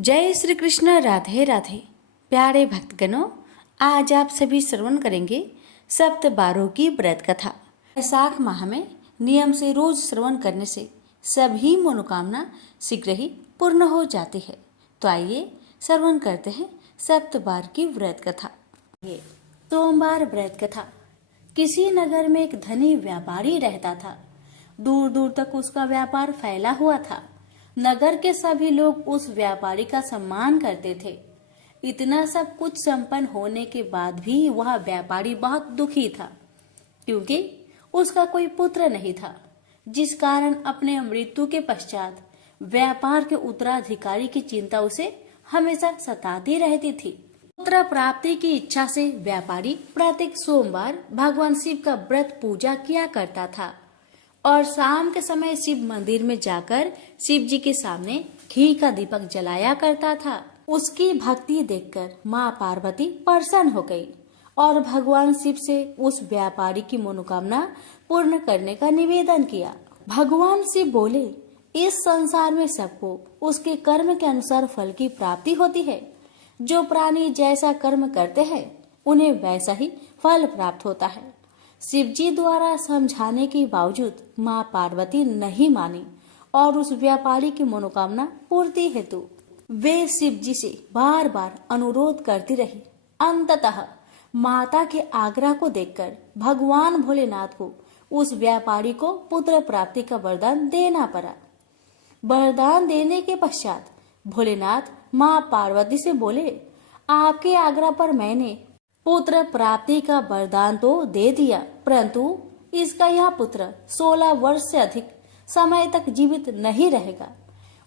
जय श्री कृष्ण। राधे राधे। प्यारे भक्तगणों, आज आप सभी श्रवण करेंगे सप्त बारों की व्रत कथा। वैशाख माह में नियम से रोज श्रवण करने से सभी मनोकामना शीघ्र ही पूर्ण हो जाती है। तो आइए श्रवण करते हैं सप्त बार की व्रत कथा। ये सोमवार व्रत कथा। किसी नगर में एक धनी व्यापारी रहता था। दूर दूर तक उसका व्यापार फैला हुआ था। नगर के सभी लोग उस व्यापारी का सम्मान करते थे। इतना सब कुछ संपन्न होने के बाद भी वह व्यापारी बहुत दुखी था, क्योंकि उसका कोई पुत्र नहीं था, जिस कारण अपने मृत्यु के पश्चात व्यापार के उत्तराधिकारी की चिंता उसे हमेशा सताती रहती थी। पुत्र प्राप्ति की इच्छा से व्यापारी प्रत्येक सोमवार भगवान शिव का व्रत पूजा किया करता था और शाम के समय शिव मंदिर में जाकर शिव जी के सामने घी का दीपक जलाया करता था। उसकी भक्ति देखकर माँ पार्वती प्रसन्न हो गई और भगवान शिव से उस व्यापारी की मनोकामना पूर्ण करने का निवेदन किया। भगवान शिव बोले, इस संसार में सबको उसके कर्म के अनुसार फल की प्राप्ति होती है। जो प्राणी जैसा कर्म करते हैं उन्हें वैसा ही फल प्राप्त होता है। शिवजी द्वारा समझाने के बावजूद माँ पार्वती नहीं मानी और उस व्यापारी की मनोकामना पूर्ति हेतु वे शिवजी से बार बार अनुरोध करती रही। अंततः माता के आग्रह को देखकर भगवान भोलेनाथ को उस व्यापारी को पुत्र प्राप्ति का वरदान देना पड़ा। वरदान देने के पश्चात भोलेनाथ माँ पार्वती से बोले, आपके आग्रह पर मैंने पुत्र प्राप्ति का वरदान तो दे दिया, परंतु इसका यह पुत्र 16 वर्ष से अधिक समय तक जीवित नहीं रहेगा।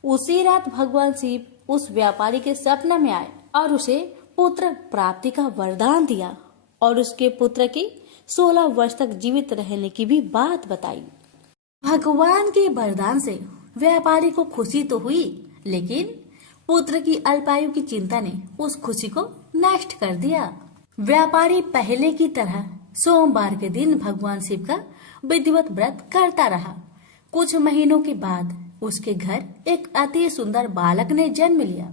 उसी रात भगवान शिव उस व्यापारी के सपने में आए और उसे पुत्र प्राप्ति का वरदान दिया और उसके पुत्र की 16 वर्ष तक जीवित रहने की भी बात बताई। भगवान के वरदान से व्यापारी को खुशी तो हुई, लेकिन पुत्र की अल्पायु की चिंता ने उस खुशी को नष्ट कर दिया। व्यापारी पहले की तरह सोमवार के दिन भगवान शिव का विधिवत व्रत करता रहा। कुछ महीनों के बाद उसके घर एक अति सुंदर बालक ने जन्म लिया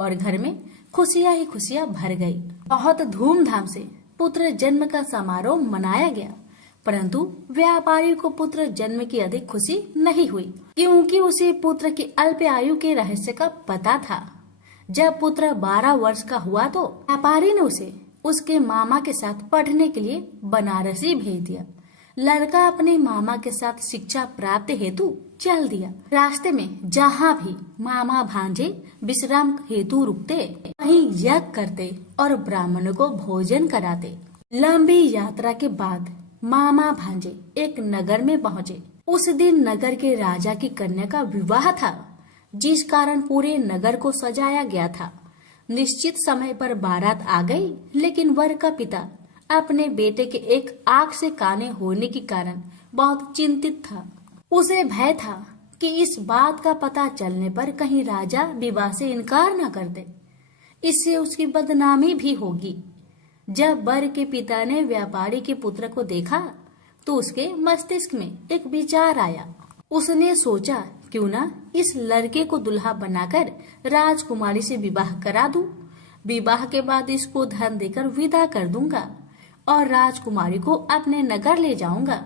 और घर में खुशियां ही खुशियां भर गई। बहुत धूमधाम से पुत्र जन्म का समारोह मनाया गया, परंतु व्यापारी को पुत्र जन्म की अधिक खुशी नहीं हुई, क्योंकि उसे पुत्र की अल्प आयु के रहस्य का पता था। जब पुत्र 12 वर्ष का हुआ तो व्यापारी ने उसे उसके मामा के साथ पढ़ने के लिए बनारसी भेज दिया। लड़का अपने मामा के साथ शिक्षा प्राप्त हेतु चल दिया। रास्ते में जहाँ भी मामा भांजे विश्राम हेतु रुकते, वहीं यज्ञ करते और ब्राह्मणों को भोजन कराते। लंबी यात्रा के बाद मामा भांजे एक नगर में पहुँचे। उस दिन नगर के राजा की कन्या का विवाह था, जिस कारण पूरे नगर को सजाया गया था। निश्चित समय पर बारात आ गई, लेकिन वर का पिता अपने बेटे के एक आंख से काने होने के कारण बहुत चिंतित था। उसे भय था कि इस बात का पता चलने पर कहीं राजा विवाह से इनकार न कर दे, इससे उसकी बदनामी भी होगी। जब वर के पिता ने व्यापारी के पुत्र को देखा तो उसके मस्तिष्क में एक विचार आया। उसने सोचा, क्यों ना इस लड़के को दुल्हा बनाकर राजकुमारी से विवाह करा दूं। विवाह के बाद इसको धन देकर विदा कर दूंगा और राजकुमारी को अपने नगर ले जाऊंगा।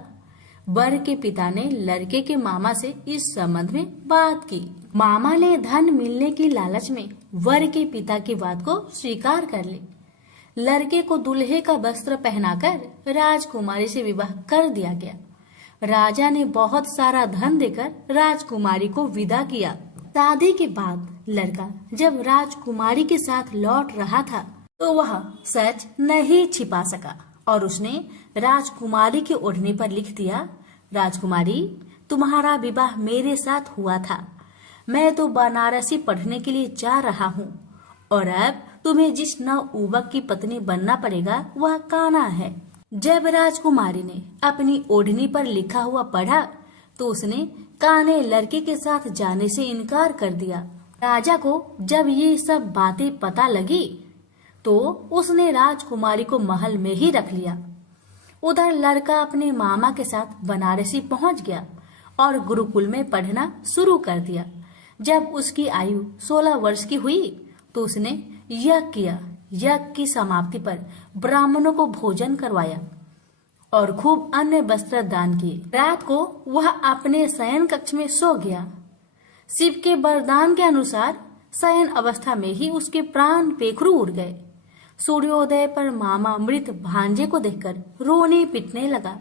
वर के पिता ने लड़के के मामा से इस संबंध में बात की। मामा ने धन मिलने की लालच में वर के पिता की बात को स्वीकार कर ली। लड़के को दूल्हे का वस्त्र पहनाकर राजकुमारी से विवाह कर दिया गया। राजा ने बहुत सारा धन देकर राजकुमारी को विदा किया। शादी के बाद लड़का जब राजकुमारी के साथ लौट रहा था तो वह सच नहीं छिपा सका और उसने राजकुमारी की ओढ़नी पर लिख दिया, राजकुमारी, तुम्हारा विवाह मेरे साथ हुआ था। मैं तो बनारसी पढ़ने के लिए जा रहा हूँ और अब तुम्हें जिस नवयुवक की पत्नी बनना पड़ेगा वह कान्हा है। जब राजकुमारी ने अपनी ओढ़नी पर लिखा हुआ पढ़ा तो उसने कान्हे लड़के के साथ जाने से इनकार कर दिया। राजा को जब ये सब बातें पता लगी तो उसने राजकुमारी को महल में ही रख लिया। उधर लड़का अपने मामा के साथ बनारसी पहुंच गया और गुरुकुल में पढ़ना शुरू कर दिया। जब उसकी आयु 16 वर्ष की हुई तो उसने यज्ञ किया। यज्ञ की समाप्ति पर ब्राह्मणों को भोजन करवाया और खूब अन्य वस्त्र दान किए। रात को वह अपने शयन कक्ष में सो गया। शिव के वरदान के अनुसार शयन अवस्था में ही उसके प्राण पेखरू उड़ गए। सूर्योदय पर मामा मृत भांजे को देखकर रोने पिटने लगा।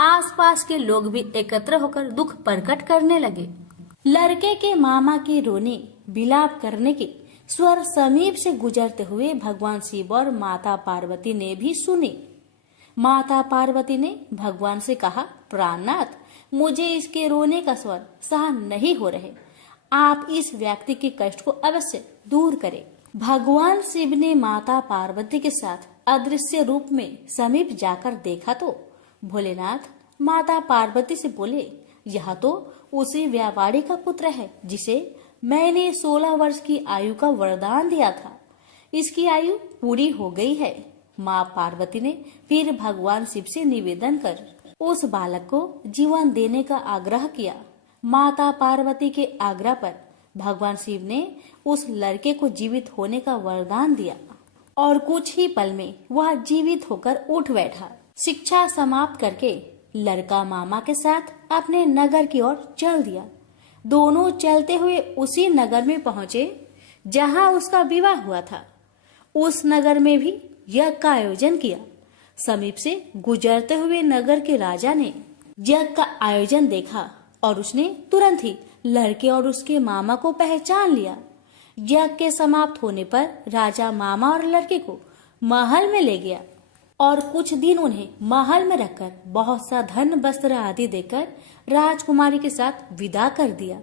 आसपास के लोग भी एकत्र होकर दुख प्रकट करने लगे। लड़के के मामा के रोने विलाप करने के स्वर समीप से गुजरते हुए भगवान शिव और माता पार्वती ने भी सुने। माता पार्वती ने भगवान से कहा, प्राणनाथ, मुझे इसके रोने का स्वर सहन नहीं हो रहे, आप इस व्यक्ति के कष्ट को अवश्य दूर करें। भगवान शिव ने माता पार्वती के साथ अदृश्य रूप में समीप जाकर देखा तो भोलेनाथ माता पार्वती से बोले, यह तो उसी व्यापारी का पुत्र है जिसे मैंने 16 वर्ष की आयु का वरदान दिया था। इसकी आयु पूरी हो गई है। माँ पार्वती ने फिर भगवान शिव से निवेदन कर उस बालक को जीवन देने का आग्रह किया। माता पार्वती के आग्रह पर भगवान शिव ने उस लड़के को जीवित होने का वरदान दिया और कुछ ही पल में वह जीवित होकर उठ बैठा। शिक्षा समाप्त करके लड़का मामा के साथ अपने नगर की ओर चल दिया। दोनों चलते हुए उसी नगर में पहुंचे जहां उसका विवाह हुआ था। उस नगर में भी यज्ञ का आयोजन किया। समीप से गुजरते हुए नगर के राजा ने यज्ञ का आयोजन देखा और उसने तुरंत ही लड़के और उसके मामा को पहचान लिया। यज्ञ के समाप्त होने पर राजा मामा और लड़के को महल में ले गया और कुछ दिन उन्हें महल में रखकर बहुत सा धन वस्त्र आदि देकर राजकुमारी के साथ विदा कर दिया।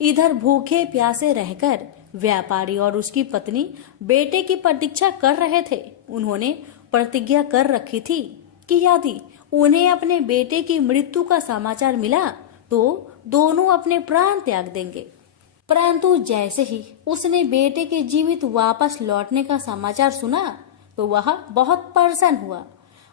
इधर भूखे प्यासे रहकर व्यापारी और उसकी पत्नी बेटे की प्रतीक्षा कर रहे थे। उन्होंने प्रतिज्ञा कर रखी थी कि यदि उन्हें अपने बेटे की मृत्यु का समाचार मिला तो दोनों अपने प्राण त्याग देंगे। परंतु जैसे ही उसने बेटे के जीवित वापस लौटने का समाचार सुना तो वह बहुत परेशान हुआ।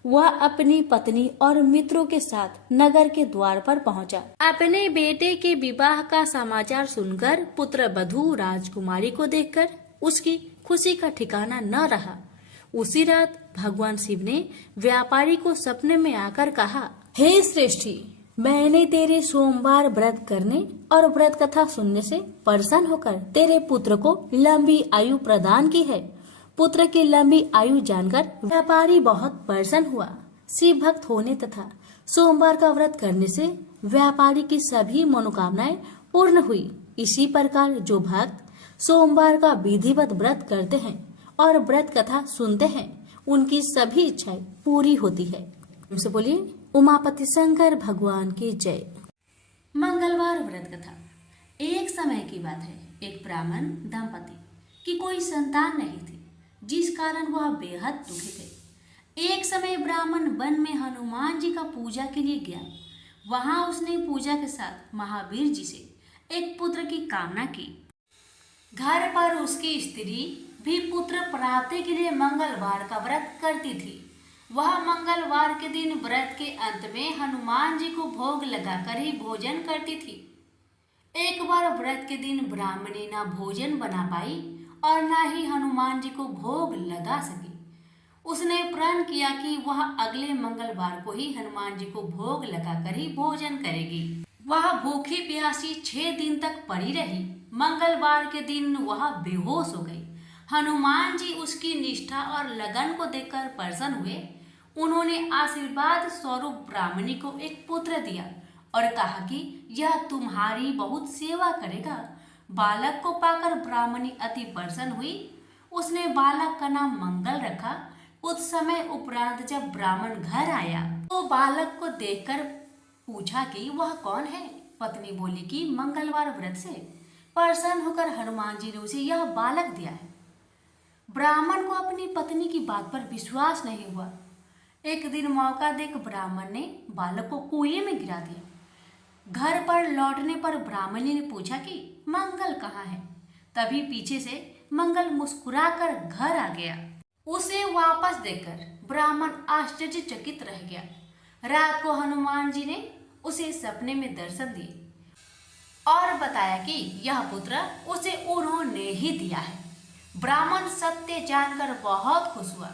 वह अपनी पत्नी और मित्रों के साथ नगर के द्वार पर पहुंचा। अपने बेटे के विवाह का समाचार सुनकर पुत्र वधू राजकुमारी को देखकर उसकी खुशी का ठिकाना न रहा। उसी रात भगवान शिव ने व्यापारी को सपने में आकर कहा, हे श्रेष्ठी, मैंने तेरे सोमवार व्रत करने और व्रत कथा सुनने से प्रसन्न होकर तेरे पुत्र को लंबी आयु प्रदान की है। पुत्र की लंबी आयु जानकर व्यापारी बहुत प्रसन्न हुआ। शिव भक्त होने तथा सोमवार का व्रत करने से व्यापारी की सभी मनोकामनाएं पूर्ण हुई। इसी प्रकार जो भक्त सोमवार का विधिवत व्रत करते हैं और व्रत कथा सुनते हैं, उनकी सभी इच्छाएं पूरी होती है। उनसे बोलिए, उमापति शंकर भगवान की जय। मंगलवार व्रत कथा। एक समय की बात है, एक ब्राह्मण दंपति की कोई संतान नहीं थी, जिस कारण वह बेहद दुखी थे। एक समय ब्राह्मण वन में हनुमान जी का पूजा के लिए गया। वहां उसने पूजा के साथ महावीर जी से एक पुत्र की कामना की। घर पर उसकी स्त्री भी पुत्र प्राप्ति के लिए मंगलवार का व्रत करती थी। वह मंगलवार के दिन व्रत के अंत में हनुमान जी को भोग लगाकर ही भोजन करती थी। एक बार व्रत के दिन ब्राह्मणी न भोजन बना पाई और न ही हनुमान जी को भोग लगा सकी। उसने प्रण किया कि वह अगले मंगलवार को ही हनुमान जी को भोग लगाकर ही भोजन करेगी। वह भूखी प्यासी 6 दिन तक पड़ी रही। मंगलवार के दिन वह बेहोश हो गई। हनुमान जी उसकी निष्ठा और लगन को देखकर प्रसन्न हुए। उन्होंने आशीर्वाद स्वरूप ब्राह्मणी को एक पुत्र दिया और कहा कि यह तुम्हारी बहुत सेवा करेगा। बालक को पाकर ब्राह्मणी अति प्रसन्न हुई। उसने बालक का नाम मंगल रखा। कुछ समय उपरांत जब ब्राह्मण घर आया तो बालक को देखकर पूछा कि वह कौन है। पत्नी बोली कि मंगलवार व्रत से प्रसन्न होकर हनुमान जी ने उसे यह बालक दिया है। ब्राह्मण को अपनी पत्नी की बात पर विश्वास नहीं हुआ। एक दिन मौका देख ब्राह्मण ने बालक को कुएं में गिरा दिया। घर पर लौटने पर ब्राह्मणी ने पूछा कि मंगल कहाँ है। तभी पीछे से मंगल मुस्कुराकर घर आ गया। उसे वापस देखकर ब्राह्मण आश्चर्यचकित रह गया। रात को हनुमान जी ने उसे सपने में दर्शन दिए और बताया कि यह पुत्र उसे उन्होंने ही दिया है। ब्राह्मण सत्य जानकर बहुत खुश हुआ।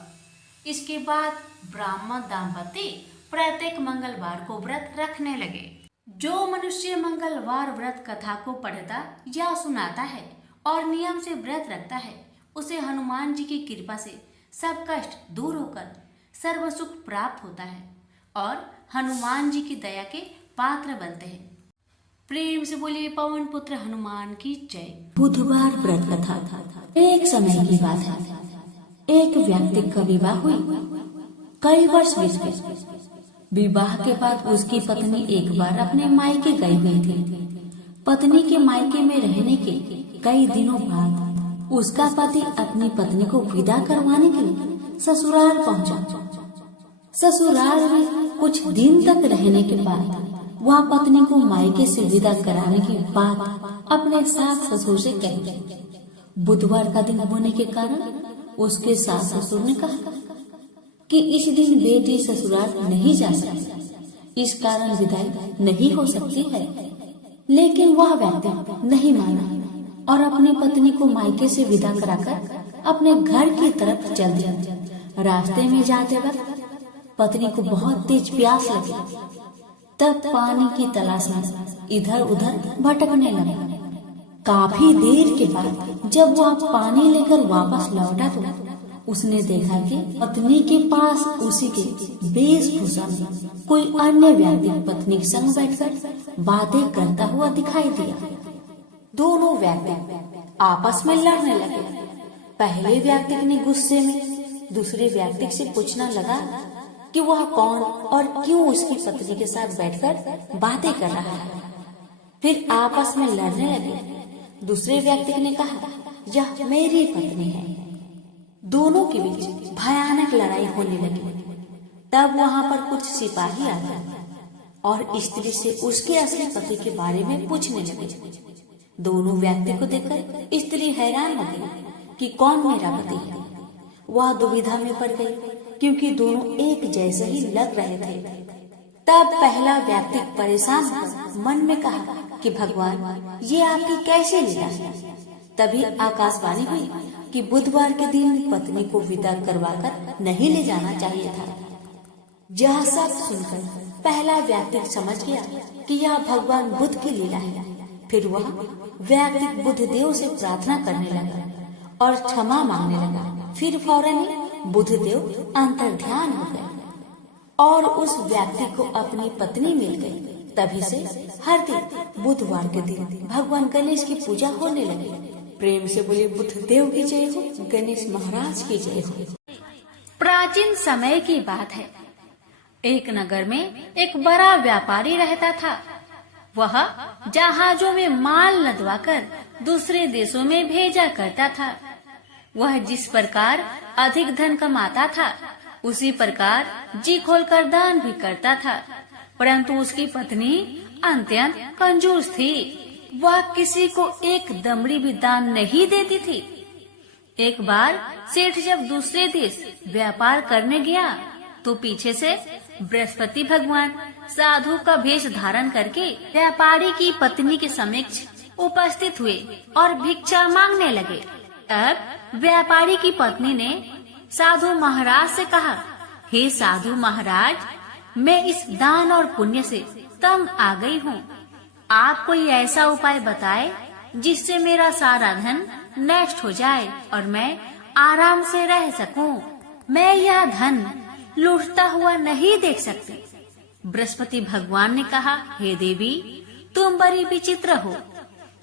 इसके बाद ब्राह्मण दंपति प्रत्येक मंगलवार को व्रत रखने लगे। जो मनुष्य मंगलवार व्रत कथा को पढ़ता या सुनाता है और नियम से व्रत रखता है, उसे हनुमान जी की कृपा से सब कष्ट दूर होकर सर्व सुख प्राप्त होता है और हनुमान जी की दया के पात्र बनते हैं। प्रेम से बोलिए पवन पुत्र हनुमान की जय। बुधवार व्रत कथा। एक समय की बात है, एक व्यक्ति का विवाह हुई। कई वर्ष बीत गए। विवाह के बाद उसकी पत्नी एक बार अपने मायके गई हुई थी। पत्नी के मायके में रहने के कई दिनों बाद उसका पति अपनी पत्नी को विदा करवाने के लिए ससुराल पहुंचा। ससुराल में कुछ दिन तक रहने के बाद वह पत्नी को मायके से विदा कराने की बात अपने सास ससुर से कह गई। बुधवार का दिन होने के कारण उसके सास ससुर ने कहा कि इस दिन बेटी ससुराल नहीं जा सकती, इस कारण विदाई नहीं हो सकती है। लेकिन वह व्यक्ति नहीं माना और अपनी पत्नी को मायके से विदा कराकर अपने घर की तरफ चल दिया। रास्ते में जाते वक्त पत्नी को बहुत तेज प्यास लगी। तब पानी की तलाश में इधर उधर भटकने लगा। काफी देर के बाद जब वह पानी लेकर वापस लौटा तो उसने देखा कि पत्नी के पास उसी के वेशभूषा में कोई अन्य व्यक्ति पत्नी के संग बैठकर बातें करता हुआ दिखाई दिया। दोनों व्यक्ति आपस में लड़ने लगे। पहले व्यक्ति ने गुस्से में दूसरे व्यक्ति से पूछना लगा कि वह कौन और क्यों उसकी पत्नी के साथ बैठकर बातें कर रहा है। फिर आपस में लड़ने लगे। दूसरे व्यक्ति ने कहा, यह मेरी पत्नी है। दोनों के बीच भयानक लड़ाई होने लगी। तब वहां पर कुछ सिपाही आ गए और स्त्री से उसके असली पति के बारे में पूछने लगे। दोनों व्यक्ति को देखकर स्त्री हैरान हो गई कि कौन मेरा पति है। वह दुविधा में पड़ गई क्योंकि दोनों एक जैसे ही लग रहे थे। तब पहला व्यक्ति परेशान होकर मन में कहा कि भगवान, ये आपकी कैसे लीला है। तभी आकाशवाणी हुई कि बुधवार के दिन पत्नी को विदा करवाकर नहीं ले जाना चाहिए था। यह सब सुनकर पहला व्यक्ति समझ गया कि यह भगवान बुद्ध की लीला है। फिर वह व्यक्ति बुद्धदेव से प्रार्थना करने लगा और क्षमा मांगने लगा। फिर फौरन ही बुद्धदेव अंतर्ध्यान हो गए और उस व्यक्ति को अपनी पत्नी मिल गई। तभी से हर दिन बुधवार के दिन भगवान गणेश की पूजा होने लगी। प्रेम से बोलिए बुद्धदेव की जय हो, गणेश महाराज की जय हो। प्राचीन समय की बात है। एक नगर में एक बड़ा व्यापारी रहता था। वह जहाजों में माल लदवाकर दूसरे देशों में भेजा करता था। वह जिस प्रकार अधिक धन कमाता था, उसी प्रकार जी खोलकर दान भी करता था। परंतु उसकी पत्नी अत्यंत कंजूस थी। वह किसी को एक दमड़ी भी दान नहीं देती थी। एक बार सेठ जब दूसरे देश व्यापार करने गया तो पीछे से बृहस्पति भगवान साधु का वेश धारण करके व्यापारी की पत्नी के समक्ष उपस्थित हुए और भिक्षा मांगने लगे। तब व्यापारी की पत्नी ने साधु महाराज से कहा, हे साधु महाराज, मैं इस दान और पुण्य से तंग आ गई हूँ। आप कोई ऐसा उपाय बताए जिससे मेरा सारा धन नष्ट हो जाए और मैं आराम से रह सकूं। मैं यह धन लूटता हुआ नहीं देख सकती। बृहस्पति भगवान ने कहा, हे देवी, तुम बड़ी विचित्र हो।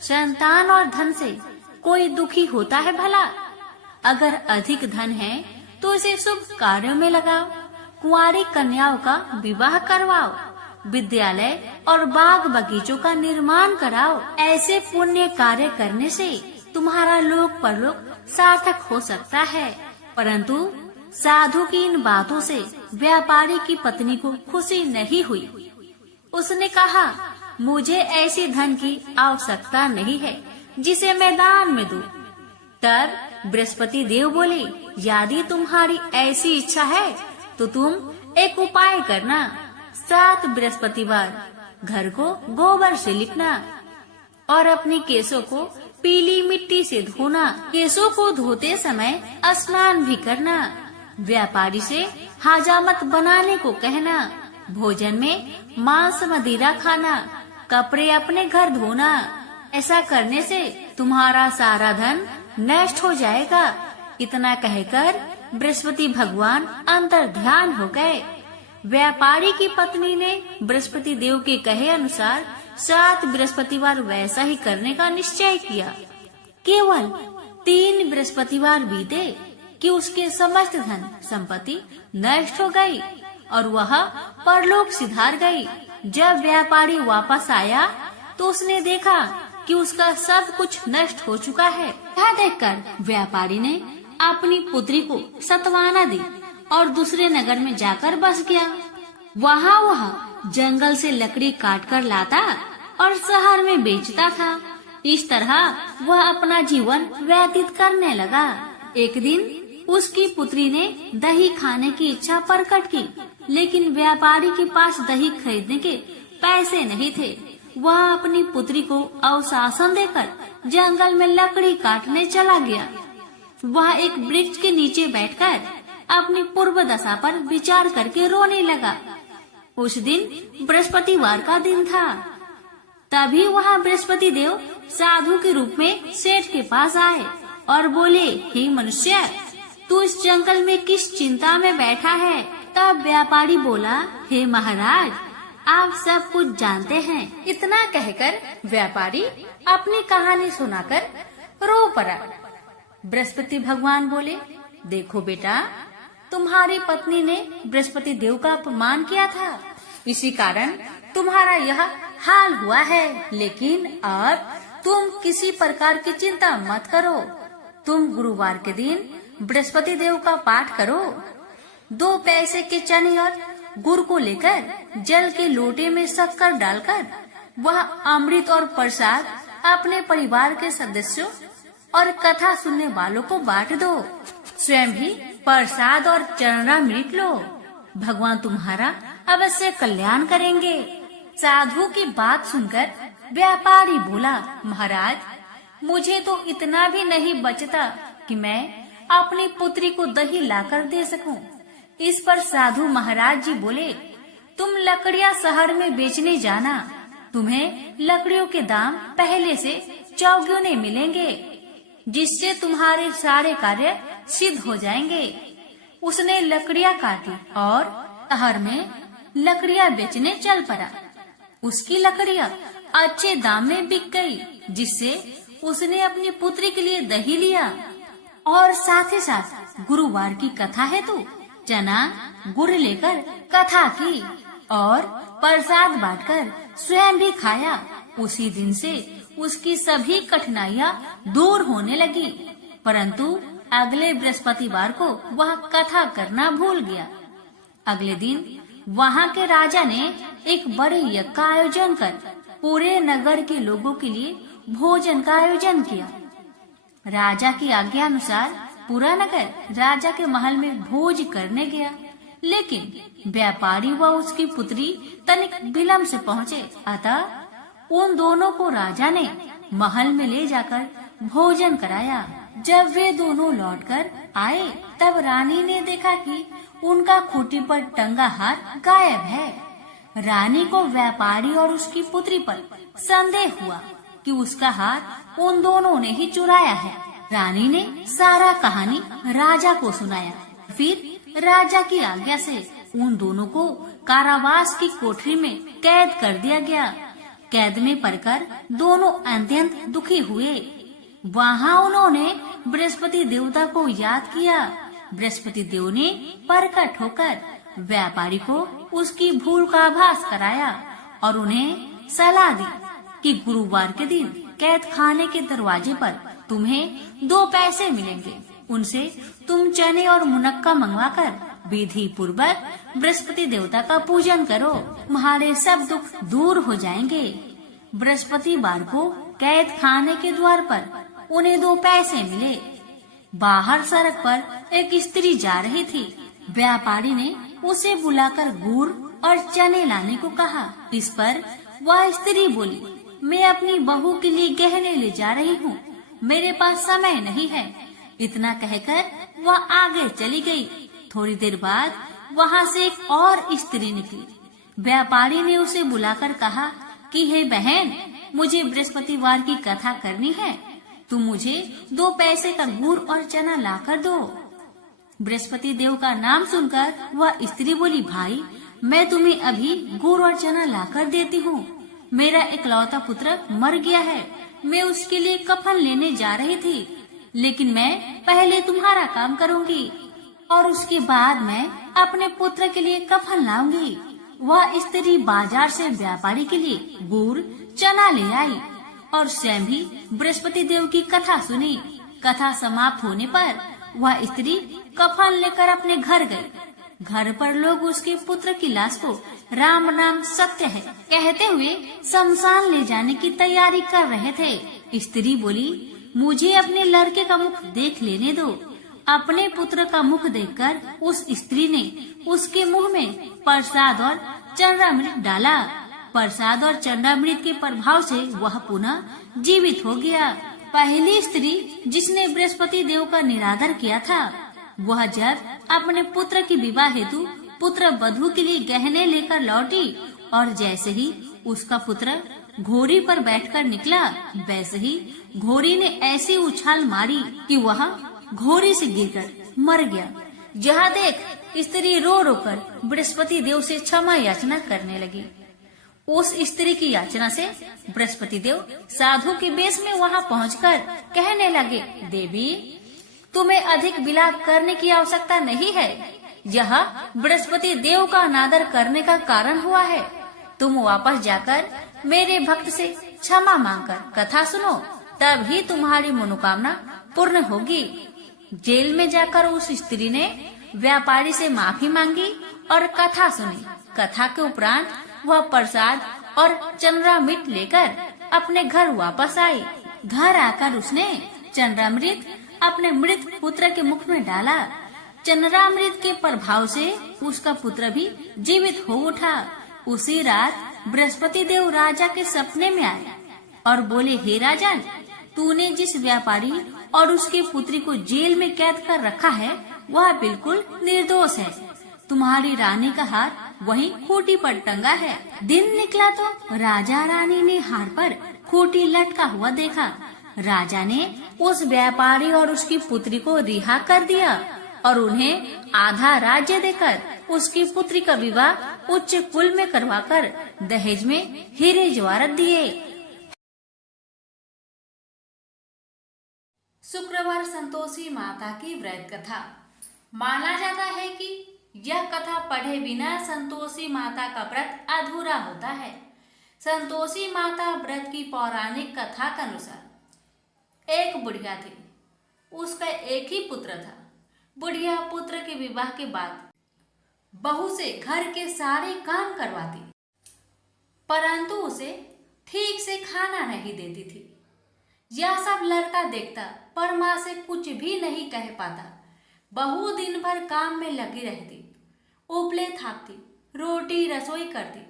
संतान और धन से कोई दुखी होता है भला? अगर अधिक धन है तो इसे शुभ कार्यों में लगाओ। कुंवारी कन्याओं का विवाह करवाओ। विद्यालय और बाग बगीचों का निर्माण कराओ। ऐसे पुण्य कार्य करने से तुम्हारा लोक परलोक सार्थक हो सकता है। परंतु साधु की इन बातों से व्यापारी की पत्नी को खुशी नहीं हुई। उसने कहा, मुझे ऐसी धन की आवश्यकता नहीं है जिसे मैं दान में दूं। तब बृहस्पति देव बोले, यदि तुम्हारी ऐसी इच्छा है तो तुम एक उपाय करना। 7 बृहस्पतिवार घर को गोबर से लिपना और अपने केसों को पीली मिट्टी से धोना। केसों को धोते समय स्नान भी करना। व्यापारी से हजामत बनाने को कहना। भोजन में मांस मदिरा खाना। कपड़े अपने घर धोना। ऐसा करने से तुम्हारा सारा धन नष्ट हो जाएगा। इतना कहकर बृहस्पति भगवान अंतर ध्यान हो गए। व्यापारी की पत्नी ने बृहस्पति देव के कहे अनुसार 7 बृहस्पतिवार वैसा ही करने का निश्चय किया। केवल 3 बृहस्पतिवार बीते कि उसके समस्त धन संपत्ति नष्ट हो गई और वह परलोक सिधार गई। जब व्यापारी वापस आया तो उसने देखा कि उसका सब कुछ नष्ट हो चुका है। यह देखकर व्यापारी ने अपनी पुत्री को सत्वाना दी और दूसरे नगर में जाकर बस गया। वहाँ वह जंगल से लकड़ी काट कर लाता और शहर में बेचता था। इस तरह वह अपना जीवन व्यतीत करने लगा। एक दिन उसकी पुत्री ने दही खाने की इच्छा प्रकट की, लेकिन व्यापारी के पास दही खरीदने के पैसे नहीं थे। वह अपनी पुत्री को अवशासन देकर जंगल में लकड़ी काटने चला गया। वह एक वृक्ष के नीचे बैठकर अपनी पूर्व दशा पर विचार करके रोने लगा। उस दिन बृहस्पतिवार का दिन था। तभी वहाँ बृहस्पति देव साधु के रूप में सेठ के पास आए और बोले, हे मनुष्य, तू इस जंगल में किस चिंता में बैठा है? तब व्यापारी बोला, हे महाराज, आप सब कुछ जानते हैं। इतना कहकर व्यापारी अपनी कहानी सुनाकर रो पड़ा। बृहस्पति भगवान बोले, देखो बेटा, तुम्हारी पत्नी ने बृहस्पति देव का अपमान किया था, इसी कारण तुम्हारा यह हाल हुआ है। लेकिन अब तुम किसी प्रकार की चिंता मत करो। तुम गुरुवार के दिन बृहस्पति देव का पाठ करो। 2 पैसे के चने और गुड़ को लेकर जल के लोटे में शक्कर डालकर वह अमृत और प्रसाद अपने परिवार के सदस्यों और कथा सुनने वालों को बांट दो। स्वयं भी प्रसाद और चरणामृत लो। भगवान तुम्हारा अवश्य कल्याण करेंगे। साधु की बात सुनकर व्यापारी बोला, महाराज, मुझे तो इतना भी नहीं बचता कि मैं अपनी पुत्री को दही लाकर दे सकूं। इस पर साधु महाराज जी बोले, तुम लकड़ियां शहर में बेचने जाना। तुम्हें लकड़ियों के दाम पहले से चौगुने मिलेंगे, जिससे तुम्हारे सारे कार्य सिद्ध हो जाएंगे। उसने लकड़ियां काटी और शहर में लकड़ियां बेचने चल पड़ा। उसकी लकड़ियां अच्छे दाम में बिक गई, जिससे उसने अपनी पुत्री के लिए दही लिया और साथ ही साथ गुरुवार की कथा हेतु चना गुड़ लेकर कथा की और प्रसाद बांटकर स्वयं भी खाया। उसी दिन से उसकी सभी कठिनाइयां दूर होने लगी, परंतु अगले बृहस्पतिवार को वह कथा करना भूल गया। अगले दिन वहाँ के राजा ने एक बड़े यज्ञ का आयोजन कर पूरे नगर के लोगों के लिए भोजन का आयोजन किया। राजा की आज्ञा अनुसार पूरा नगर राजा के महल में भोज करने गया, लेकिन व्यापारी व उसकी पुत्री तनिक विलंब से पहुँचे। अतः उन दोनों को राजा ने महल में ले जाकर भोजन कराया। जब वे दोनों लौटकर आए, तब रानी ने देखा कि उनका खूंटी पर टंगा हार गायब है। रानी को व्यापारी और उसकी पुत्री पर संदेह हुआ कि उसका हार उन दोनों ने ही चुराया है। रानी ने सारा कहानी राजा को सुनाया। फिर राजा की आज्ञा से उन दोनों को कारावास की कोठरी में कैद कर दिया गया। कैद में पड़कर दोनों अत्यंत दुखी हुए। वहाँ उन्होंने बृहस्पति देवता को याद किया। बृहस्पति देव ने प्रकट होकर व्यापारी को उसकी भूल का आभास कराया और उन्हें सलाह दी कि गुरुवार के दिन कैद खाने के दरवाजे पर तुम्हें 2 पैसे मिलेंगे। उनसे तुम चने और मुनक्का मंगवाकर विधि पूर्वक बृहस्पति देवता का पूजन करो। तुम्हारे सब दुख दूर हो जाएंगे। बृहस्पतिवार को कैद खाने के द्वार पर उन्हें 2 पैसे मिले। बाहर सड़क पर एक स्त्री जा रही थी। व्यापारी ने उसे बुलाकर गुड़ और चने लाने को कहा। इस पर वह स्त्री बोली, मैं अपनी बहू के लिए गहने ले जा रही हूँ, मेरे पास समय नहीं है। इतना कहकर वह आगे चली गई। थोड़ी देर बाद वहाँ से एक और स्त्री निकली। व्यापारी ने उसे बुलाकर कहा कि हे बहन, मुझे बृहस्पतिवार की कथा करनी है, तुम मुझे 2 पैसे का गुड़ और चना लाकर दो। बृहस्पति देव का नाम सुनकर वह स्त्री बोली, भाई मैं तुम्हें अभी गुड़ और चना लाकर देती हूँ। मेरा इकलौता पुत्र मर गया है, मैं उसके लिए कफन लेने जा रही थी, लेकिन मैं पहले तुम्हारा काम करूँगी और उसके बाद मैं अपने पुत्र के लिए कफन लाऊंगी। वह स्त्री बाजार से व्यापारी के लिए गुड़ चना ले आई और स्वयं भी बृहस्पति देव की कथा सुनी। कथा समाप्त होने पर वह स्त्री कफन लेकर अपने घर गई। घर पर लोग उसके पुत्र की लाश को राम नाम सत्य है कहते हुए शमशान ले जाने की तैयारी कर रहे थे। स्त्री बोली, मुझे अपने लड़के का मुख देख लेने दो। अपने पुत्र का मुख देखकर उस स्त्री ने उसके मुंह में प्रसाद और चंद्रामृत डाला। प्रसाद और चंद्रामृत के प्रभाव से वह पुनः जीवित हो गया। पहली स्त्री जिसने बृहस्पति देव का निरादर किया था, वह जब अपने पुत्र की विवाह हेतु पुत्र वधू के लिए गहने लेकर लौटी और जैसे ही उसका पुत्र घोड़ी पर बैठकर निकला, वैसे ही घोड़ी ने ऐसी उछाल मारी कि वह घोड़ी से गिरकर मर गया। जहाँ देख स्त्री रो रो कर बृहस्पति देव से क्षमा याचना करने लगी। उस स्त्री की याचना से बृहस्पति देव साधु के वेश में वहाँ पहुंचकर कहने लगे, देवी तुम्हें अधिक विलाप करने की आवश्यकता नहीं है, यह बृहस्पति देव का अनादर करने का कारण हुआ है। तुम वापस जाकर मेरे भक्त से क्षमा मांगकर कथा सुनो, तब ही तुम्हारी मनोकामना पूर्ण होगी। जेल में जाकर उस स्त्री ने व्यापारी से माफी मांगी और कथा सुनी। कथा के उपरांत वह प्रसाद और चंद्रामृत लेकर अपने घर वापस आई। घर आकर उसने चंद्रामृत अपने मृत पुत्र के मुख में डाला। चंद्रामृत के प्रभाव से उसका पुत्र भी जीवित हो उठा। उसी रात बृहस्पति देव राजा के सपने में आए और बोले, हे राजन, तूने जिस व्यापारी और उसकी पुत्री को जेल में कैद कर रखा है, वह बिल्कुल निर्दोष है। तुम्हारी रानी का हार वहीं खूंटी पर टंगा है। दिन निकला तो राजा रानी ने हार पर खूंटी लटका हुआ देखा। राजा ने उस व्यापारी और उसकी पुत्री को रिहा कर दिया और उन्हें आधा राज्य देकर उसकी पुत्री का विवाह उच्च कुल में करवाकर दहेज में हीरे जवाहरात दिए। शुक्रवार संतोषी माता की व्रत कथा। माना जाता है कि यह कथा पढ़े बिना संतोषी माता का व्रत अधूरा होता है। संतोषी माता व्रत की पौराणिक कथा के अनुसार एक बुढ़िया थी, उसका एक ही पुत्र था। बुढ़िया पुत्र के विवाह के बाद बहू से घर के सारे काम करवाती, परंतु उसे ठीक से खाना नहीं देती थी। यह सब लड़का देखता पर माँ से कुछ भी नहीं कह पाता। बहू दिन भर काम में लगी रहती, उपले थापती, रोटी रसोई करती,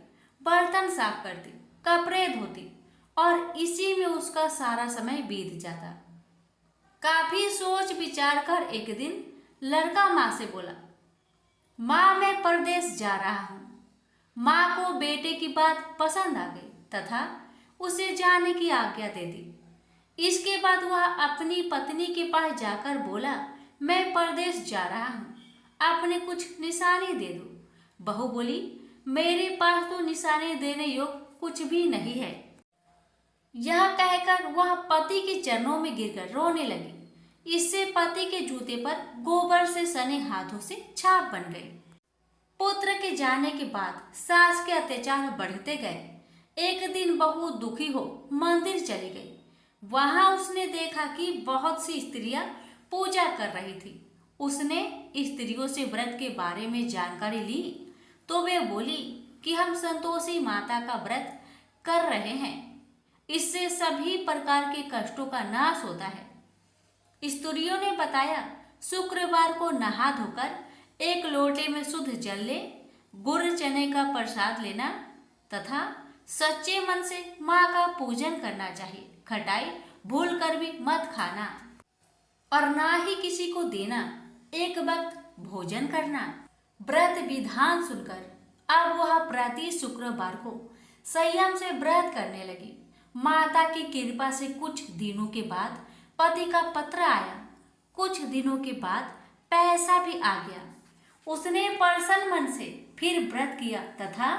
बर्तन साफ करती, कपड़े धोती और इसी में उसका सारा समय बीत जाता। काफी सोच विचार कर एक दिन लड़का माँ से बोला, माँ मैं परदेश जा रहा हूँ। माँ को बेटे की बात पसंद आ गई तथा उसे जाने की आज्ञा दे दी। इसके बाद वह अपनी पत्नी के पास जाकर बोला, मैं परदेश जा रहा हूँ, आपने कुछ निशानी दे दो। बहू बोली, मेरे पास तो निशानी देने योग्य कुछ भी नहीं है। यह कहकर वह पति के चरणों में गिरकर रोने लगी। इससे पति के जूते पर गोबर से सने हाथों से छाप बन गई। पुत्र के जाने के बाद सास के अत्याचार बढ़ते गए। एक दिन बहू दुखी हो मंदिर चली गई। वहां उसने देखा कि बहुत सी स्त्रियां पूजा कर रही थी। उसने स्त्रियों से व्रत के बारे में जानकारी ली तो वे बोली कि हम संतोषी माता का व्रत कर रहे हैं, इससे सभी प्रकार के कष्टों का नाश होता है। स्त्रियों ने बताया, शुक्रवार को नहा धोकर एक लोटे में शुद्ध जल ले, गुड़ चने का प्रसाद लेना तथा सच्चे मन से माँ का पूजन करना चाहिए। खटाई भूल कर भी मत खाना और ना ही किसी को देना। एक वक्त भोजन करना। व्रत विधान सुनकर अब वह प्रति शुक्रवार को संयम से व्रत करने लगी। माता की कृपा से कुछ दिनों के बाद पति का पत्र आया। कुछ दिनों के बाद पैसा भी आ गया। उसने प्रसन्न मन से फिर व्रत किया तथा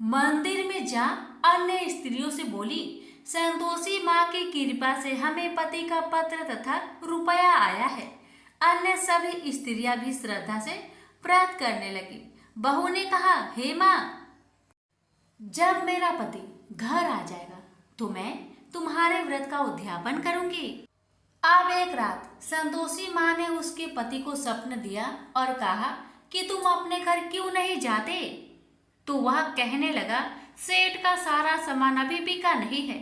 मंदिर में जा अन्य स्त्रियों से बोली, संतोषी माँ की कृपा से हमें पति का पत्र तथा रुपया आया है। अन्य सभी स्त्रियां भी श्रद्धा से व्रत करने लगी। बहू ने कहा, हे माँ, जब मेरा पति घर आ जाएगा तो मैं तुम्हारे व्रत का उद्यापन करूंगी। अब एक रात संतोषी माँ ने उसके पति को स्वप्न दिया और कहा कि तुम अपने घर क्यों नहीं जाते? तो वह कहने लगा, सेठ का सारा सामान अभी बिका नहीं है,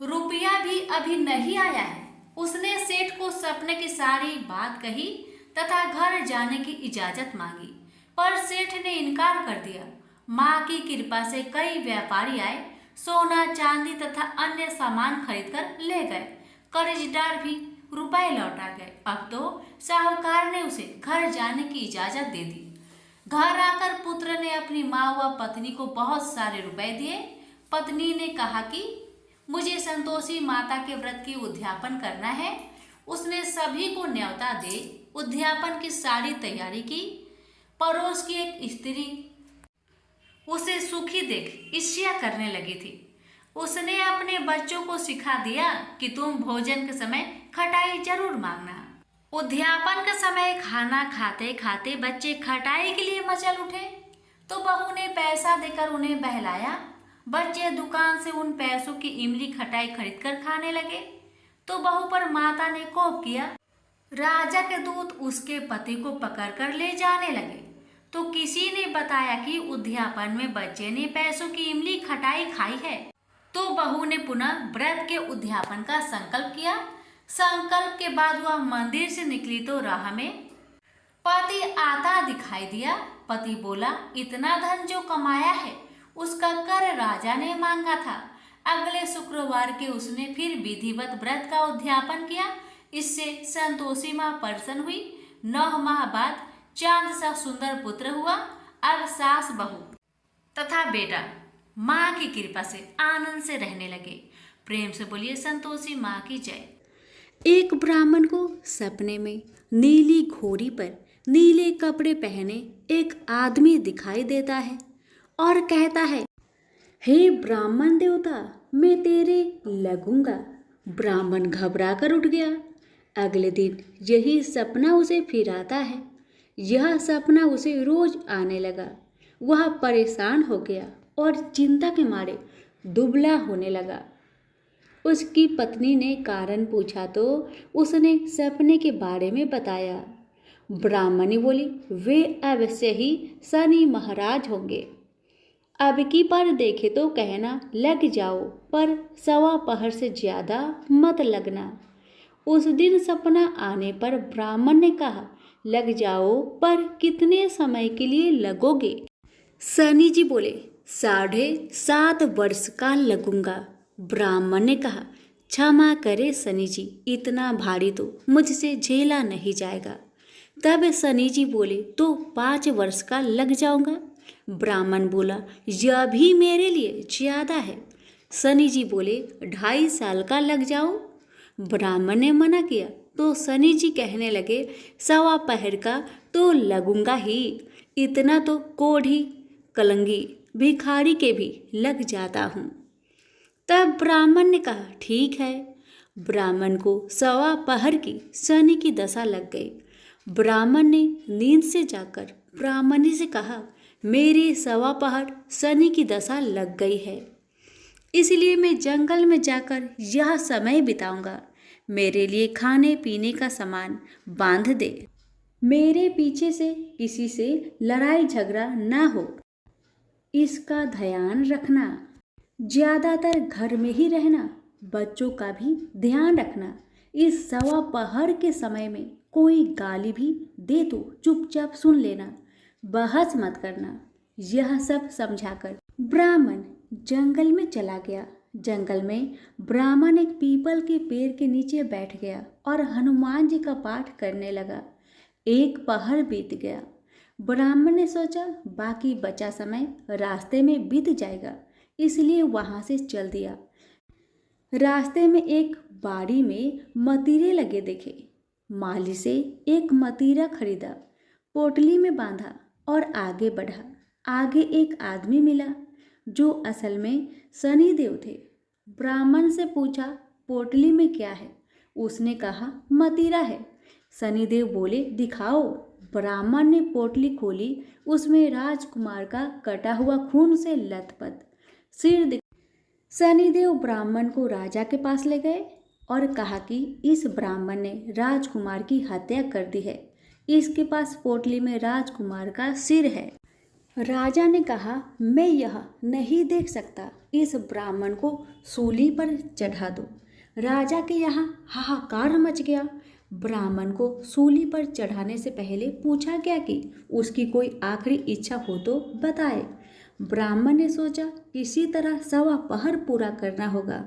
रुपया भी अभी नहीं आया है। उसने सेठ को सपने की सारी बात कही तथा घर जाने की इजाजत मांगी, पर सेठ ने इनकार कर दिया। माँ की कृपा से कई व्यापारी आए, सोना चांदी तथा अन्य सामान खरीदकर ले गए। कर्जदार भी रुपए लौटा गए। अब तो साहूकार ने उसे घर जाने की इजाजत दे दी। घर आकर पुत्र ने अपनी माँ व पत्नी को बहुत सारे रुपए दिए। पत्नी ने कहा कि मुझे संतोषी माता के व्रत की उद्यापन करना है। उसने सभी को न्योता दे उद्यापन की सारी तैयारी की। पड़ोस की एक स्त्री उसे सुखी देख ईर्ष्या करने लगी थी। उसने अपने बच्चों को सिखा दिया कि तुम भोजन के समय खटाई जरूर मांगना। उद्यापन के समय खाना खाते खाते बच्चे खटाई के लिए मचल उठे तो बहू ने पैसा देकर उन्हें बहलाया। बच्चे दुकान से उन पैसों की इमली खटाई खरीदकर खाने लगे तो बहू पर माता ने कोप किया। राजा के दूत उसके पति को पकड़कर ले जाने लगे तो किसी ने बताया कि उद्यापन में बच्चे ने पैसों की इमली खटाई खाई है। तो बहू ने पुनः व्रत के उद्यापन का संकल्प किया। संकल्प के बाद वह मंदिर से निकली तो राह में पति आता दिखाई दिया। पति बोला, इतना धन जो कमाया है उसका कर राजा ने मांगा था। अगले शुक्रवार के उसने फिर विधिवत व्रत का उद्यापन किया। इससे संतोषी माँ प्रसन्न हुई। 9 माह बाद चांद सा सुंदर पुत्र हुआ। अब सास बहू तथा बेटा माँ की कृपा से आनंद से रहने लगे। प्रेम से बोलिए संतोषी माँ की जय। एक ब्राह्मण को सपने में नीली घोड़ी पर नीले कपड़े पहने एक आदमी दिखाई देता है और कहता है, हे ब्राह्मण देवता, मैं तेरे लगूंगा। ब्राह्मण घबरा कर उठ गया। अगले दिन यही सपना उसे फिर आता है। यह सपना उसे रोज आने लगा। वह परेशान हो गया और चिंता के मारे दुबला होने लगा। उसकी पत्नी ने कारण पूछा तो उसने सपने के बारे में बताया। ब्राह्मणी बोली, वे अवश्य ही शनि महाराज होंगे। अब की पर देखे तो कहना लग जाओ, पर 1.25 पहर से ज्यादा मत लगना। उस दिन सपना आने पर ब्राह्मण ने कहा, लग जाओ, पर कितने समय के लिए लगोगे? शनि जी बोले, 7.5 वर्ष का लगूंगा। ब्राह्मण ने कहा, क्षमा करे शनि जी, इतना भारी तो मुझसे झेला नहीं जाएगा। तब शनि जी बोले, तो 5 वर्ष का लग जाऊंगा। ब्राह्मण बोला, यह भी मेरे लिए ज्यादा है। शनि जी बोले, 2.5 साल का लग जाओ। ब्राह्मण ने मना किया तो शनि जी कहने लगे, 1.25 पहर का तो लगूंगा ही। इतना तो कोढ़ी कलंगी भिखारी के भी लग जाता हूँ। तब ब्राह्मण ने कहा, ठीक है। ब्राह्मण को 1.25 पहर की शनि की दशा लग गई। ब्राह्मण ने नींद से जाकर ब्राह्मणी से कहा, मेरी 1.25 पहर शनि की दशा लग गई है, इसलिए मैं जंगल में जाकर यह समय बिताऊंगा। मेरे लिए खाने पीने का सामान बांध दे। मेरे पीछे से किसी से लड़ाई झगड़ा ना हो, इसका ध्यान रखना। ज्यादातर घर में ही रहना। बच्चों का भी ध्यान रखना। इस 1.25 पहर के समय में कोई गाली भी दे तो चुपचाप सुन लेना, बहस मत करना। यह सब समझाकर ब्राह्मण जंगल में चला गया। जंगल में ब्राह्मण एक पीपल के पेड़ के नीचे बैठ गया और हनुमान जी का पाठ करने लगा। एक पहर बीत गया। ब्राह्मण ने सोचा बाकी बचा समय रास्ते में बीत जाएगा, इसलिए वहां से चल दिया। रास्ते में एक बाड़ी में मतीरे लगे देखे। माली से एक मतीरा खरीदा, पोटली में बांधा और आगे बढ़ा। आगे एक आदमी मिला जो असल में शनिदेव थे। ब्राह्मण से पूछा पोटली में क्या है? उसने कहा मतीरा है। शनिदेव बोले दिखाओ। ब्राह्मण ने पोटली खोली। उसमें राजकुमार का कटा हुआ खून से लथपथ सिर। शनिदेव ब्राह्मण को राजा के पास ले गए और कहा कि इस ब्राह्मण ने राजकुमार की हत्या कर दी है। इसके पास पोटली में राजकुमार का सिर है। राजा ने कहा मैं यह नहीं देख सकता, इस ब्राह्मण को सूली पर चढ़ा दो। राजा के यहाँ हाहाकार मच गया। ब्राह्मण को सूली पर चढ़ाने से पहले पूछा गया कि उसकी कोई आखिरी इच्छा हो तो बताए। ब्राह्मण ने सोचा किसी तरह 1.25 पहर पूरा करना होगा।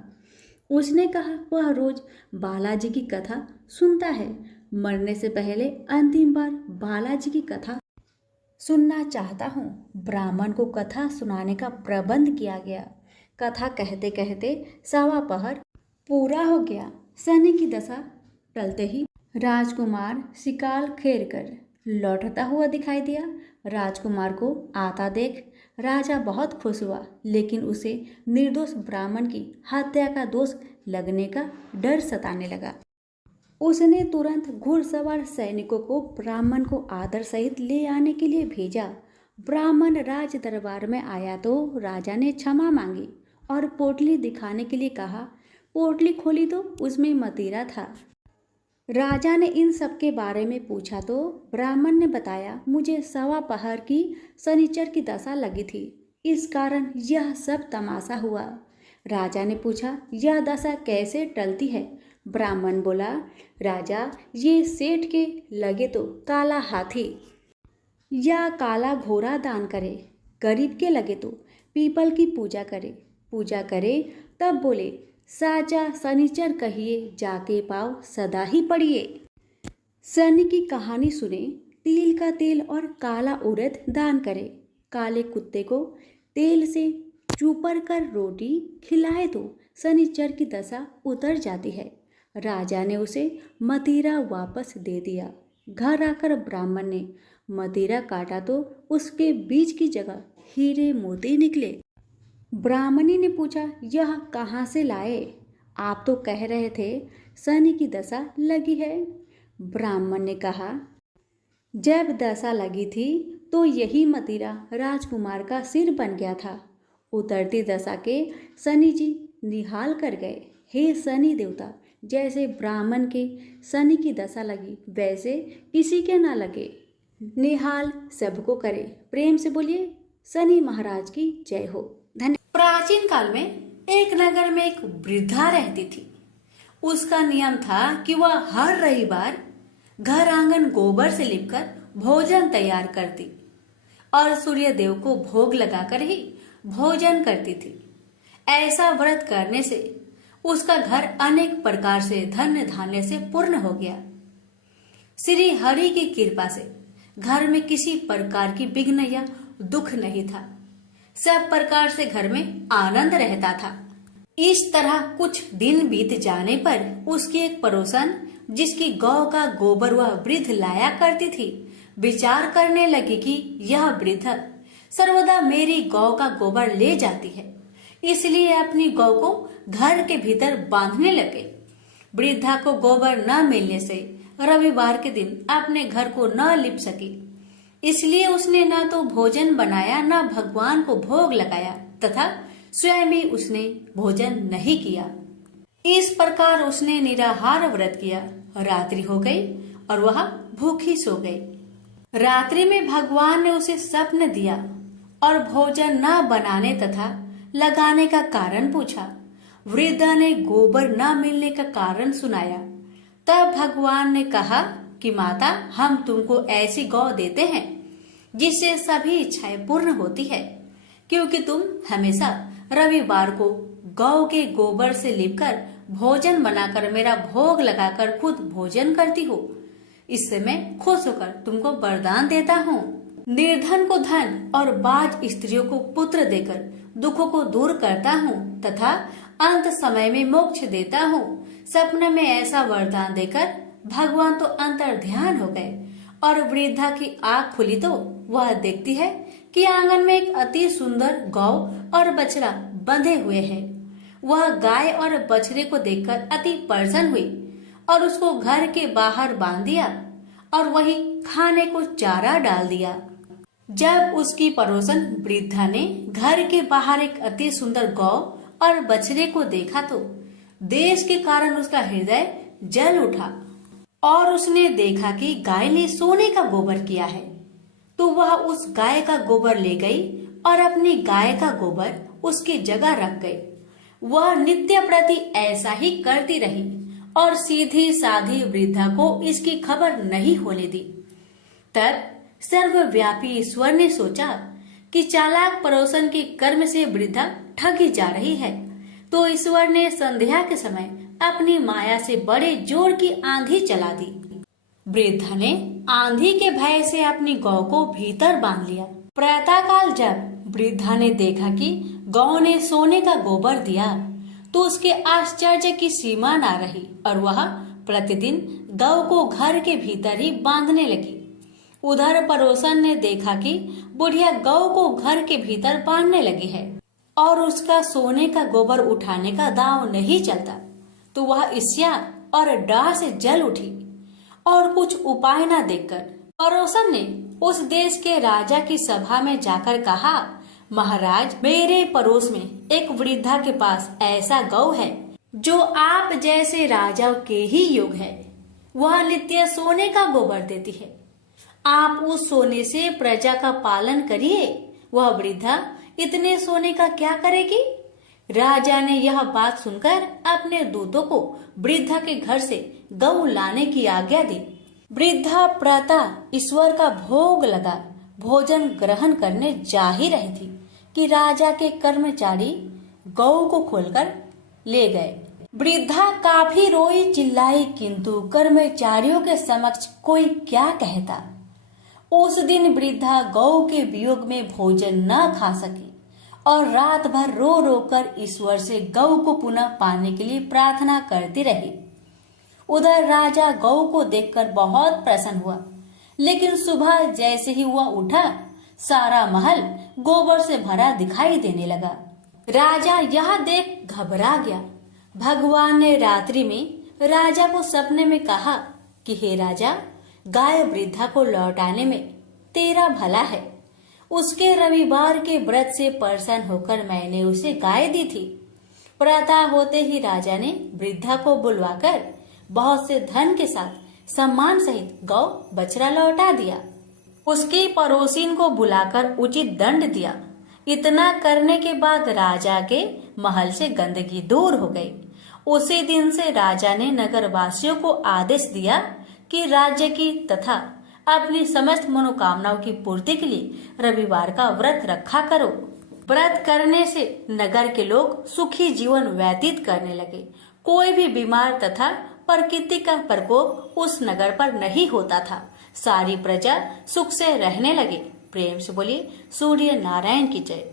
उसने कहा वह रोज बालाजी की कथा सुनता है। मरने से पहले अंतिम बार बालाजी की कथा सुनना चाहता हूँ। ब्राह्मण को कथा सुनाने का प्रबंध किया गया। कथा कहते कहते 1.25 पहर पूरा हो गया। शनि की दशा टलते ही राजकुमार शिकार खेर कर लौटता हुआ दिखाई दिया। राजकुमार को आता देख राजा बहुत खुश हुआ, लेकिन उसे निर्दोष ब्राह्मण की हत्या का दोष लगने का डर सताने लगा। उसने तुरंत घुड़सवार सैनिकों को ब्राह्मण को आदर सहित ले आने के लिए भेजा। ब्राह्मण राज दरबार में आया तो राजा ने क्षमा मांगी और पोटली दिखाने के लिए कहा। पोटली खोली तो उसमें मतीरा था। राजा ने इन सब के बारे में पूछा तो ब्राह्मण ने बताया मुझे 1.25 पहर की शनिचर की दशा लगी थी, इस कारण यह सब तमाशा हुआ। राजा ने पूछा यह दशा कैसे टलती है? ब्राह्मण बोला राजा ये सेठ के लगे तो काला हाथी या काला घोड़ा दान करे, गरीब के लगे तो पीपल की पूजा करे। तब बोले साचा शनिचर कहिए जाके पाव सदा ही पड़िए। शनि की कहानी सुने, तिल का तेल और काला उड़द दान करे, काले कुत्ते को तेल से चूपर कर रोटी खिलाए तो शनिचर की दशा उतर जाती है। राजा ने उसे मतीरा वापस दे दिया। घर आकर ब्राह्मण ने मतीरा काटा तो उसके बीज की जगह हीरे मोती निकले। ब्राह्मणी ने पूछा यह कहाँ से लाए? आप तो कह रहे थे शनि की दशा लगी है। ब्राह्मण ने कहा जब दशा लगी थी तो यही मतीरा राजकुमार का सिर बन गया था। उतरती दशा के शनि जी निहाल कर गए। हे शनि देवता, जैसे ब्राह्मण के शनि की दशा लगी वैसे किसी के ना लगे, निहाल सबको करे। प्रेम से बोलिए शनि महाराज की जय हो। धन्यवाद। प्राचीन काल में एक नगर में एक वृद्धा रहती थी। उसका नियम था कि वह हर रविवार घर आंगन गोबर से लिपकर भोजन तैयार करती और सूर्य देव को भोग लगाकर ही भोजन करती थी। ऐसा व्रत करने से उसका घर अनेक प्रकार से धन धान्य से पूर्ण हो गया। श्री हरि की कृपा से घर में किसी प्रकार की विघ्न या दुख नहीं था। सब प्रकार से घर में आनंद रहता था। इस तरह कुछ दिन बीत जाने पर उसकी एक पड़ोसन, जिसकी गौ का गोबर वह वृद्ध लाया करती थी, विचार करने लगी कि यह वृद्ध सर्वदा मेरी गौ का गोबर ले जाती है, इसलिए अपनी गौ को घर के भीतर बांधने लगे। वृद्धा को गोबर न मिलने से रविवार के दिन अपने घर को न लिप सकी, इसलिए उसने न तो भोजन बनाया न भगवान को भोग लगाया तथा स्वयं भी उसने भोजन नहीं किया। इस प्रकार उसने निराहार व्रत किया। रात्रि हो गई और वह भूखी सो गई। रात्रि में भगवान ने उसे स्वप्न दिया और भोजन न बनाने तथा लगाने का कारण पूछा। वृद्धा ने गोबर न मिलने का कारण सुनाया। तब भगवान ने कहा कि माता, हम तुमको ऐसी गौ देते हैं जिससे सभी इच्छाएं पूर्ण होती है, क्योंकि तुम हमेशा रविवार को गौ के गोबर से लिपकर भोजन बनाकर मेरा भोग लगाकर खुद भोजन करती हो, इससे मैं खुश होकर तुमको वरदान देता हूँ। निर्धन को धन और बाज स्त्रियों को पुत्र देकर दुखों को दूर करता हूँ तथा अंत समय में मोक्ष देता हूँ। सपने में ऐसा वरदान देकर भगवान तो अंतर ध्यान हो गए और वृद्धा की आँख खुली तो वह देखती है कि आंगन में एक अति सुंदर गौ और बछड़ा बंधे हुए हैं। वह गाय और बछड़े को देखकर अति प्रसन्न हुई और उसको घर के बाहर बांध दिया और वही खाने को चारा डाल दिया। जब उसकी पड़ोसन वृद्धा ने घर के बाहर एक अति सुंदर गौ और बछड़े को देखा तो देश के कारण उसका हृदय जल उठा और उसने देखा कि गाय ने सोने का गोबर किया है, तो वह उस गाय का गोबर ले गई और अपनी गाय का गोबर उसकी जगह रख गई। वह नित्य प्रति ऐसा ही करती रही और सीधी साधी वृद्धा को इसकी खबर नहीं होने दी। तब सर्वव्यापी ईश्वर ने सोचा कि चालाक पड़ोसन के कर्म से वृद्धा ठगी जा रही है, तो ईश्वर ने संध्या के समय अपनी माया से बड़े जोर की आंधी चला दी। वृद्धा ने आंधी के भय से अपनी गौ को भीतर बांध लिया। प्रातःकाल जब वृद्धा ने देखा कि गौ ने सोने का गोबर दिया तो उसके आश्चर्य की सीमा न रही और वह प्रतिदिन गौ को घर के भीतर ही बांधने लगी। उधर पड़ोसन ने देखा कि बुढ़िया गौ को घर के भीतर बांधने लगी है और उसका सोने का गोबर उठाने का दांव नहीं चलता, तो वह ईर्ष्या और डाह से जल उठी और कुछ उपाय न देखकर पड़ोसन ने उस देश के राजा की सभा में जाकर कहा, महाराज, मेरे पड़ोस में एक वृद्धा के पास ऐसा गौ है जो आप जैसे राजा के ही योग है। वह नित्य सोने का गोबर देती है। आप उस सोने से प्रजा का पालन करिए। वह वृद्धा इतने सोने का क्या करेगी? राजा ने यह बात सुनकर अपने दूतों को वृद्धा के घर से गौ लाने की आज्ञा दी। वृद्धा प्रातः ईश्वर का भोग लगा भोजन ग्रहण करने जा ही रही थी कि राजा के कर्मचारी गौ को खोलकर ले गए। वृद्धा काफी रोई चिल्लाई, किंतु कर्मचारियों के समक्ष कोई क्या कहता। उस दिन वृद्धा गौ के वियोग में भोजन न खा सकी और रात भर रो रो कर ईश्वर से गौ को पुनः पाने के लिए प्रार्थना करती रही। उधर राजा गौ को देखकर बहुत प्रसन्न हुआ, लेकिन सुबह जैसे ही वह उठा, सारा महल गोबर से भरा दिखाई देने लगा। राजा यह देख घबरा गया। भगवान ने रात्रि में राजा को सपने में कहा कि हे राजा, गाय वृद्धा को लौटाने में तेरा भला है। उसके रविवार के व्रत से प्रसन्न होकर मैंने उसे गाय दी थी। प्रातः होते ही राजा ने वृद्धा को बुलवाकर बहुत से धन के साथ सम्मान सहित गौ बछड़ा लौटा दिया। उसकी पड़ोसिन को बुलाकर उचित दंड दिया। इतना करने के बाद राजा के महल से गंदगी दूर हो गई। उसी दिन से राजा ने नगरवासियों को आदेश दिया कि राज्य की तथा अपनी समस्त मनोकामनाओं की पूर्ति के लिए रविवार का व्रत रखा करो। व्रत करने से नगर के लोग सुखी जीवन व्यतीत करने लगे। कोई भी बीमार तथा प्रकृति का प्रकोप उस नगर पर नहीं होता था। सारी प्रजा सुख से रहने लगे। प्रेम से बोलिए सूर्य नारायण की जय।